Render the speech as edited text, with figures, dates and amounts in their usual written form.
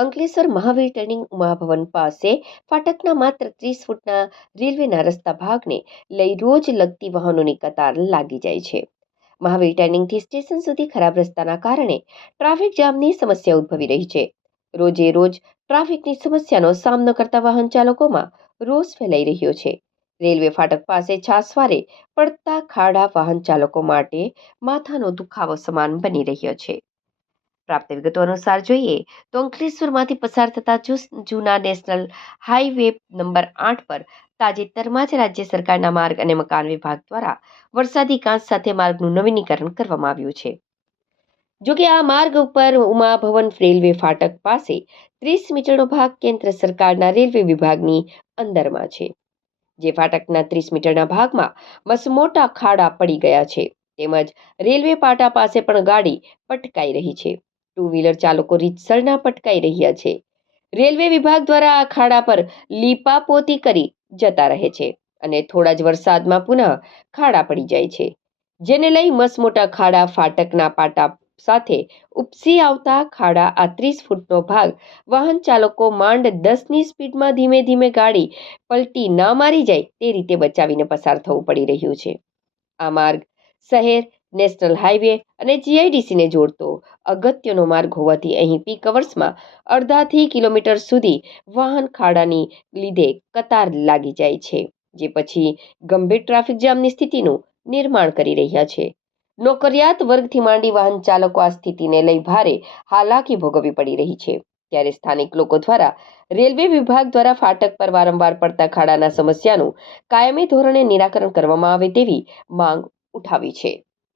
Ankleshwar Mahavir turning ઉમાભવન પાસે ફાટકના માત્ર 30 ફૂટના રેલવેના રસ્તા ભાગને લઈ રોજ લગતી વાહનોની કતાર લાગી જાય છે. મહાવીર ટર્નિંગથી સ્ટેશન સુધી ખરાબ રસ્તાના કારણે ટ્રાફિક જામની સમસ્યા ઉદ્ભવી રહી છે. રોજે રોજ ટ્રાફિકની સમસ્યાનો સામનો કરતા વાહન ચાલકોમાં રોષ ફેલાઈ રહ્યો છે. રેલવે ફાટક પાસે છાસવારે પડતા ખાડા વાહન ચાલકો માટે માથાનો દુખાવો સમાન બની રહ્યો છે. પ્રાપ્ત વિગતો અનુસાર જોઈએ તો અંકલેશ્વરમાંથી પસાર થતા જૂના નેશનલ હાઈવે નંબર 8 પર તાજેતરમાં જ રાજ્ય સરકારના માર્ગ અને મકાન વિભાગ દ્વારા વરસાદી કાંચ સાથે માર્ગનું નવીનીકરણ કરવામાં આવ્યું છે. જોકે આ માર્ગ ઉપર ઉમાભવન રેલવે ફાટક પાસે 30 મીટરનો ભાગ કેન્દ્ર સરકારના રેલવે વિભાગની અંદરમાં છે. જે ફાટકના 30 મીટરના ભાગમાં મસમોટા ખાડા પડી ગયા છે. તેમજ રેલવે પાટા પાસે પણ ગાડી પટકાઈ રહી છે. ટુ વ્હીલર ચાલકો રીતસરના પટકાઈ રહ્યા છે. રેલવે વિભાગ દ્વારા આ ખાડા પર લીપાપોતી કરી જતા રહે છે અને થોડા જ વરસાદમાં પુનઃ ખાડા પડી જાય છે. જેને લઈ મસમોટા ખાડા ફાટકના પાટા સાથે ઉપસી આવતા ખાડા આ 30 ફૂટનો ભાગ વાહન ચાલકો માંડ 10ની સ્પીડમાં ધીમે ધીમે ગાડી પલટી ના મારી જાય તે રીતે બચાવીને પસાર થવું પડી રહ્યું છે. આ માર્ગ શહેર, નેશનલ હાઈવે અને જીઆઈડીસીને જોડતો અગત્યનો માર્ગ હોવાથી અહીં પીક અવર્સમાં અડધાથી કિલોમીટર સુધી વાહન ખાડાની લીધે કતાર લાગી જાય છે, જે પછી ગંભીર ટ્રાફિક જામની સ્થિતિનું નિર્માણ કરી રહ્યા છે. નોકરિયાત વર્ગથી માંડી વાહન ચાલકો આ સ્થિતિને લઈ ભારે હાલાકી ભોગવવી પડી રહી છે. ત્યારે સ્થાનિક લોકો દ્વારા રેલવે વિભાગ દ્વારા ફાટક પર વારંવાર પડતા ખાડાના સમસ્યાનું કાયમી ધોરણે નિરાકરણ કરવામાં આવે તેવી માંગ ઉઠાવી છે.